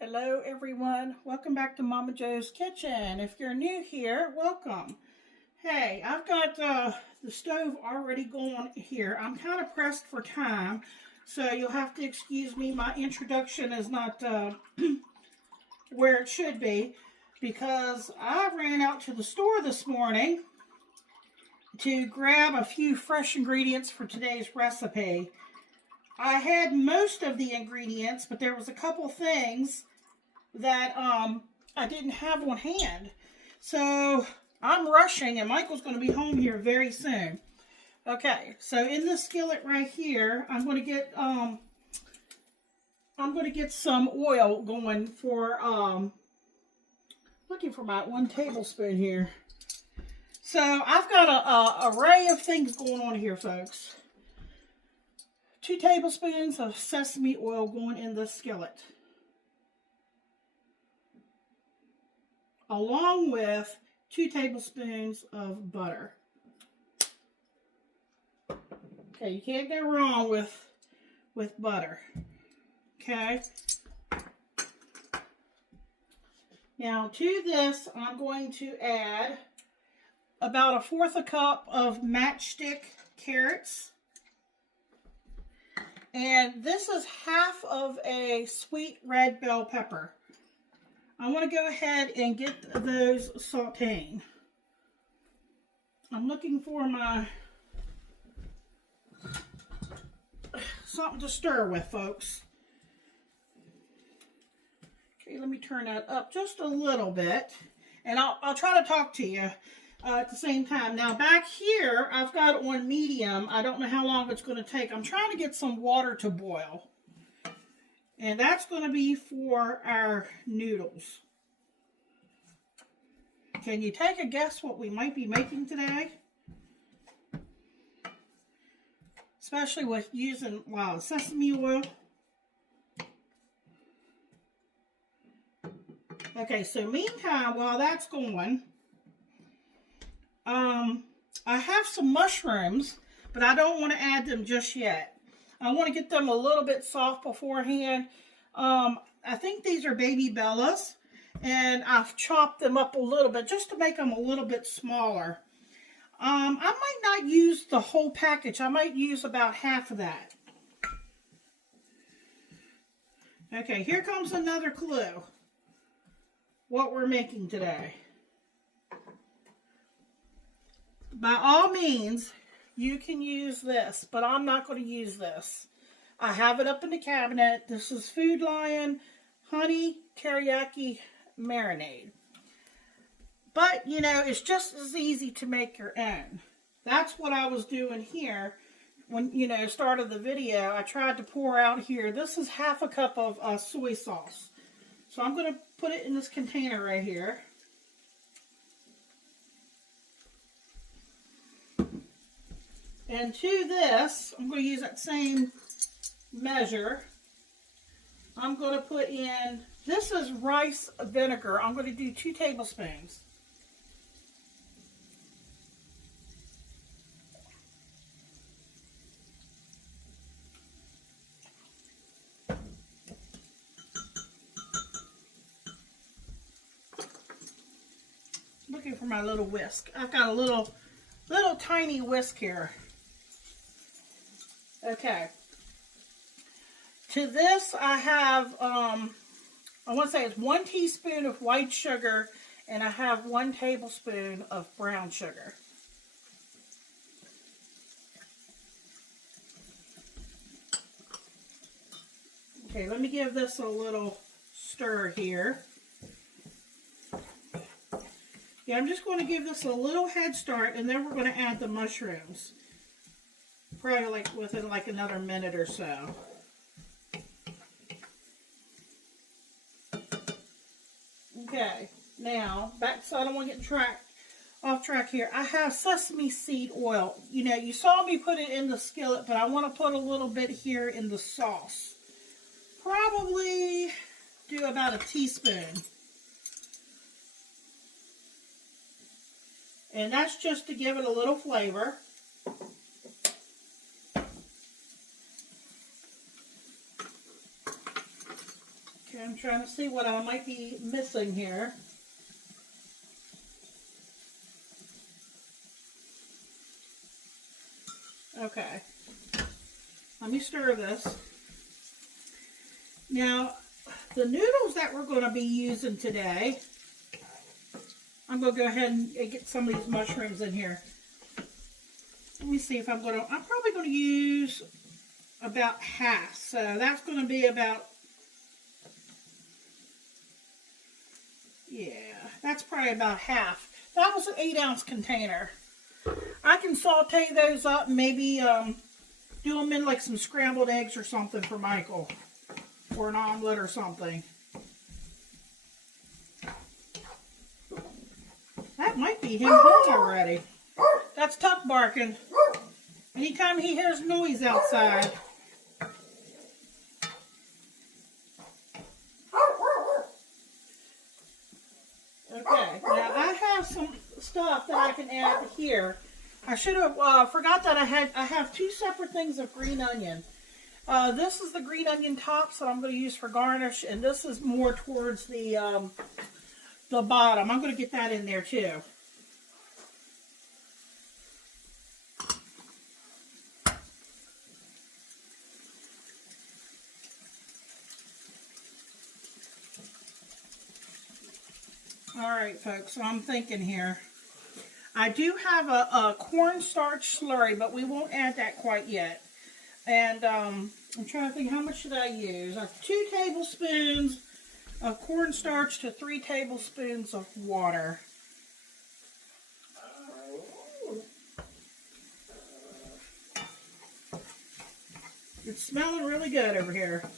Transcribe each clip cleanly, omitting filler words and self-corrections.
Hello everyone, welcome back to Momma Jo's Kitchen. If you're new here, welcome. Hey, I've got the stove already going here. I'm kind of pressed for time, so you'll have to excuse me. My introduction is not where it should be because I ran out to the store this morning to grab a few fresh ingredients for today's recipe. I had most of the ingredients, but there was a couple things that I didn't have on hand. So I'm rushing, and Michael's going to be home here very soon. Okay, so in this skillet right here, I'm going to get some oil going for looking for my 1 tablespoon here. So I've got a array of things going on here, folks. 2 tablespoons of sesame oil going in this skillet, along with 2 tablespoons of butter. Okay, you can't go wrong with butter. Okay. Now to this, I'm going to add about 1/4 cup of matchstick carrots. And this is half of a sweet red bell pepper. I want to go ahead and get those sauteing. I'm looking for my something to stir with, folks. Okay, let me turn that up just a little bit, and I'll try to talk to you at the same time. Now back here, I've got it on medium. I don't know how long it's going to take. I'm trying to get some water to boil. And that's going to be for our noodles. Can you take a guess what we might be making today? Especially with using sesame oil. Okay, so meantime, while that's going, I have some mushrooms, but I don't want to add them just yet. I want to get them a little bit soft beforehand. I think these are baby bellas, and I've chopped them up a little bit just to make them a little bit smaller. I might not use the whole package. I might use about half of that. Okay, here comes another clue. What we're making today. By all means, you can use this, but I'm not going to use this. I have it up in the cabinet. This is Food Lion Honey Teriyaki Marinade. But, you know, it's just as easy to make your own. That's what I was doing here. When, you know, started the video, I tried to pour out here. This is half a cup of soy sauce. So I'm going to put it in this container right here. And to this, I'm going to use that same measure. I'm going to put in, this is rice vinegar. I'm going to do 2 tablespoons. Looking for my little whisk. I've got a little tiny whisk here. Okay. To this, I have, I want to say it's 1 teaspoon of white sugar, and I have 1 tablespoon of brown sugar. Okay, let me give this a little stir here. Yeah, I'm just going to give this a little head start, and then we're going to add the mushrooms. Probably like within like another minute or so. Okay, now back, so I don't want to get off track here. I have sesame seed oil. You know, you saw me put it in the skillet, but I want to put a little bit here in the sauce. Probably do about a teaspoon. And that's just to give it a little flavor. Okay, I'm trying to see what I might be missing here. Okay, let me stir this. Now, the noodles that we're going to be using today, I'm going to go ahead and get some of these mushrooms in here. Let me see if I'm probably going to use about half. So that's going to be about, yeah, that's probably about half. That was an 8-ounce container. I can saute those up and maybe do them in like some scrambled eggs or something for Michael. Or an omelet or something. That might be him home already. That's Tuck barking. Anytime he hears noise outside. Okay, now I have some stuff that I can add here. I should have forgot that I have 2 separate things of green onion. This is the green onion tops that I'm going to use for garnish, and this is more towards the bottom. I'm going to get that in there too. Alright folks, so I'm thinking here. I do have a cornstarch slurry, but we won't add that quite yet. And I'm trying to think, how much should I use? 2 tablespoons of cornstarch to 3 tablespoons of water. It's smelling really good over here.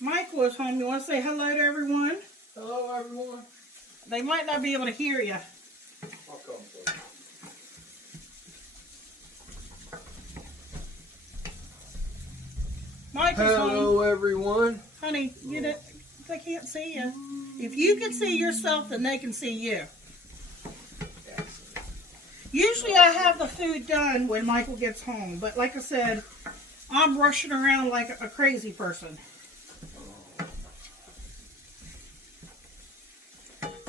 Michael is home. You want to say hello to everyone? Hello, everyone. They might not be able to hear you. I'll come, please. Michael's home. Hello, everyone. Honey, they can't see you. If you can see yourself, then they can see you. Usually I have the food done when Michael gets home, but like I said, I'm rushing around like a crazy person.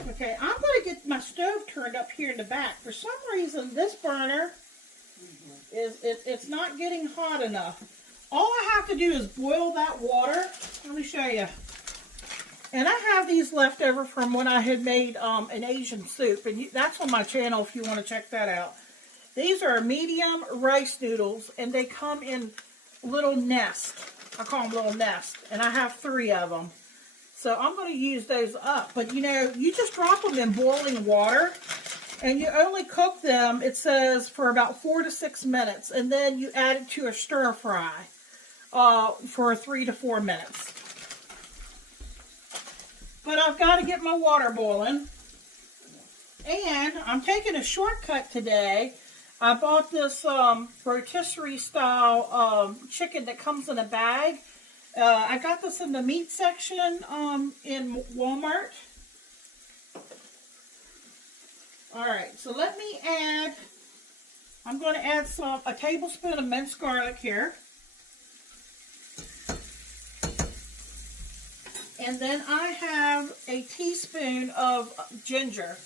Okay, I'm going to get my stove turned up here in the back. For some reason, this burner it's not getting hot enough. All I have to do is boil that water. Let me show you. And I have these left over from when I had made an Asian soup. And that's on my channel if you want to check that out. These are medium rice noodles. And they come in little nests. I call them little nests. And I have 3 of them. So I'm going to use those up. But you know, you just drop them in boiling water. And you only cook them, it says, for about 4 to 6 minutes. And then you add it to a stir fry for 3 to 4 minutes. But I've got to get my water boiling. And I'm taking a shortcut today. I bought this rotisserie style chicken that comes in a bag. I got this in the meat section in Walmart. Alright, so let me add, I'm going to add a tablespoon of minced garlic here. And then I have a teaspoon of ginger.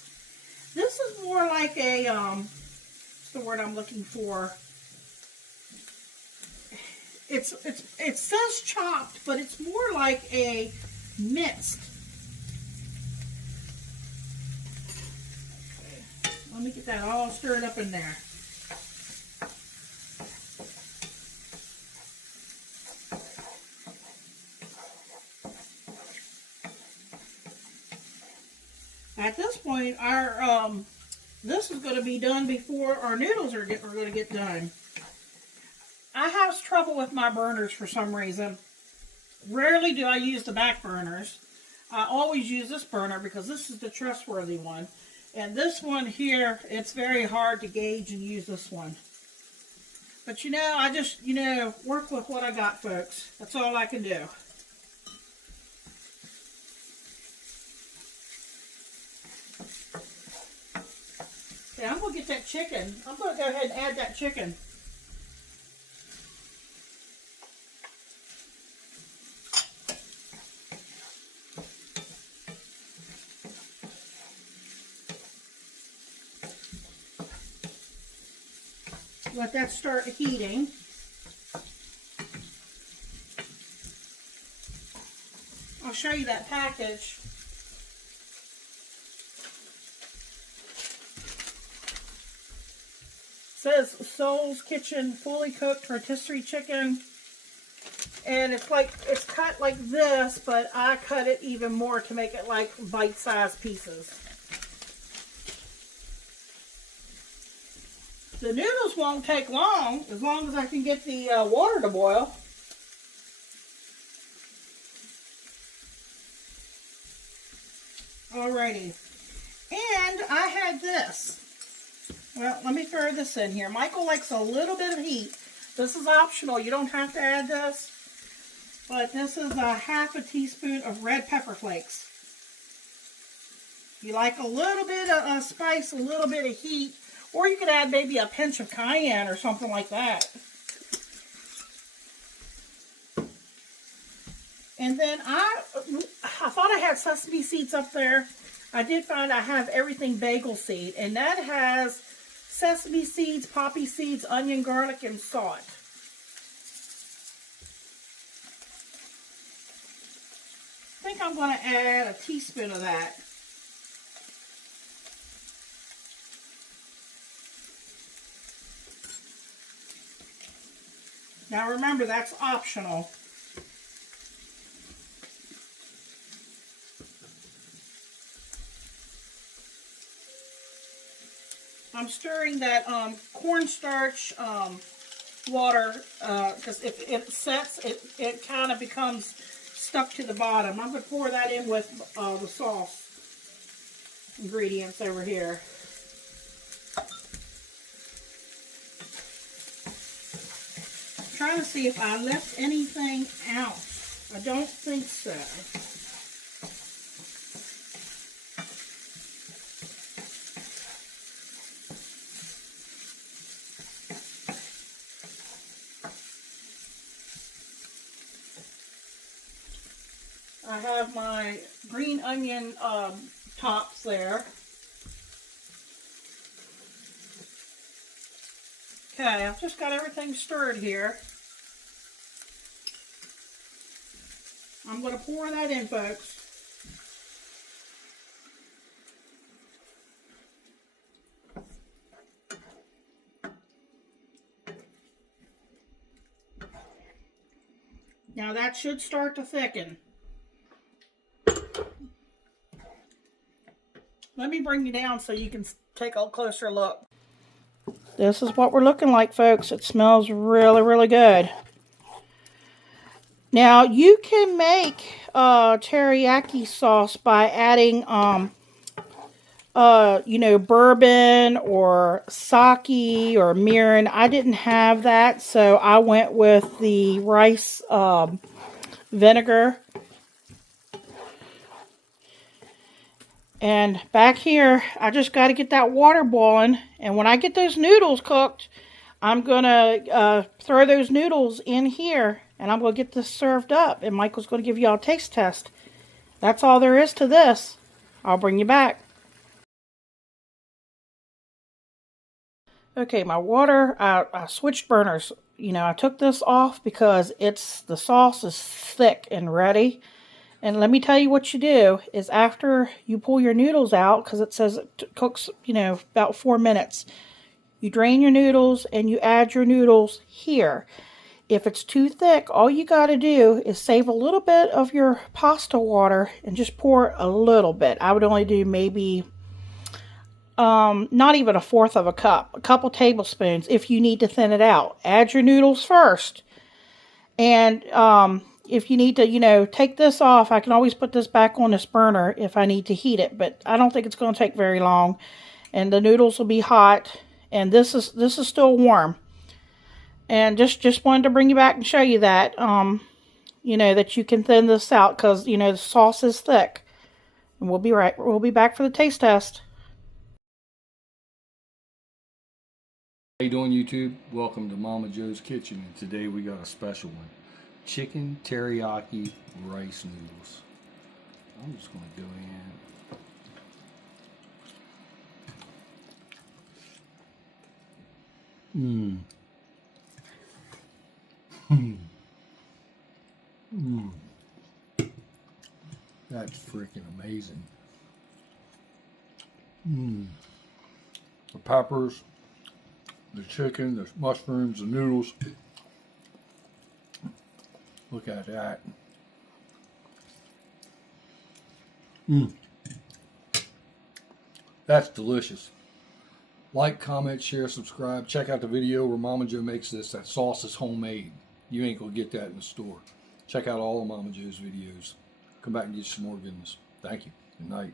This is more like a, what's the word I'm looking for? It says chopped, but it's more like a minced. Okay. Let me get that all stirred up in there. At this point, our this is going to be done before our noodles are going to get done. I have trouble with my burners for some reason. Rarely do I use the back burners. I always use this burner because this is the trustworthy one. And this one here, it's very hard to gauge and use this one. But you know, I just, you know, work with what I got, folks. That's all I can do. Okay, I'm going to get that chicken. I'm going to go ahead and add that chicken. let that start heating. I'll show you that package. It says Soul's Kitchen fully cooked rotisserie chicken. And it's cut like this, but I cut it even more to make it like bite-sized pieces. The noodles won't take long as I can get the water to boil. Alrighty. And I had this. Well, let me throw this in here. Michael likes a little bit of heat. This is optional. You don't have to add this. But this is a half a teaspoon of red pepper flakes. You like a little bit of spice, a little bit of heat. Or you could add maybe a pinch of cayenne or something like that. And then I thought I had sesame seeds up there. I did find I have everything bagel seed. And that has sesame seeds, poppy seeds, onion, garlic, and salt. I think I'm going to add a teaspoon of that. Now remember, that's optional. I'm stirring that cornstarch water because if it sets, it kind of becomes stuck to the bottom. I'm going to pour that in with the sauce ingredients over here. I'm trying to see if I left anything out. I don't think so. I have my green onion tops there. Okay, I've just got everything stirred here. I'm going to pour that in, folks. Now that should start to thicken. Let me bring you down so you can take a closer look. This is what we're looking like, folks. It smells really, really good. Now, you can make teriyaki sauce by adding, you know, bourbon or sake or mirin. I didn't have that, so I went with the rice vinegar. And back here, I just got to get that water boiling. And when I get those noodles cooked, I'm going to throw those noodles in here. And I'm going to get this served up. And Michael's going to give you all a taste test. That's all there is to this. I'll bring you back. Okay, my water, I switched burners. You know, I took this off because the sauce is thick and ready. And let me tell you what you do is after you pull your noodles out, because it says it cooks, you know, about 4 minutes. You drain your noodles and you add your noodles here. If it's too thick, all you got to do is save a little bit of your pasta water and just pour a little bit. I would only do maybe not even 1/4 of a cup, a couple tablespoons if you need to thin it out. Add your noodles first. And if you need to, you know, take this off, I can always put this back on this burner if I need to heat it. But I don't think it's going to take very long. And the noodles will be hot. And this is still warm. And just wanted to bring you back and show you that, you know, that you can thin this out because, you know, the sauce is thick. And we'll be back for the taste test. How you doing, YouTube? Welcome to Momma Jo's Kitchen, and today we got a special one. Chicken teriyaki rice noodles. I'm just going to go in. Mmm. Mmm. Mmm. That's freaking amazing. Mmm. The peppers, the chicken, the mushrooms, the noodles. Look at that. Mmm. That's delicious. Like, comment, share, subscribe. Check out the video where Momma Jo makes this. That sauce is homemade. You ain't gonna get that in the store. Check out all of Momma Jo's videos. Come back and get some more goodness. Thank you. Good night.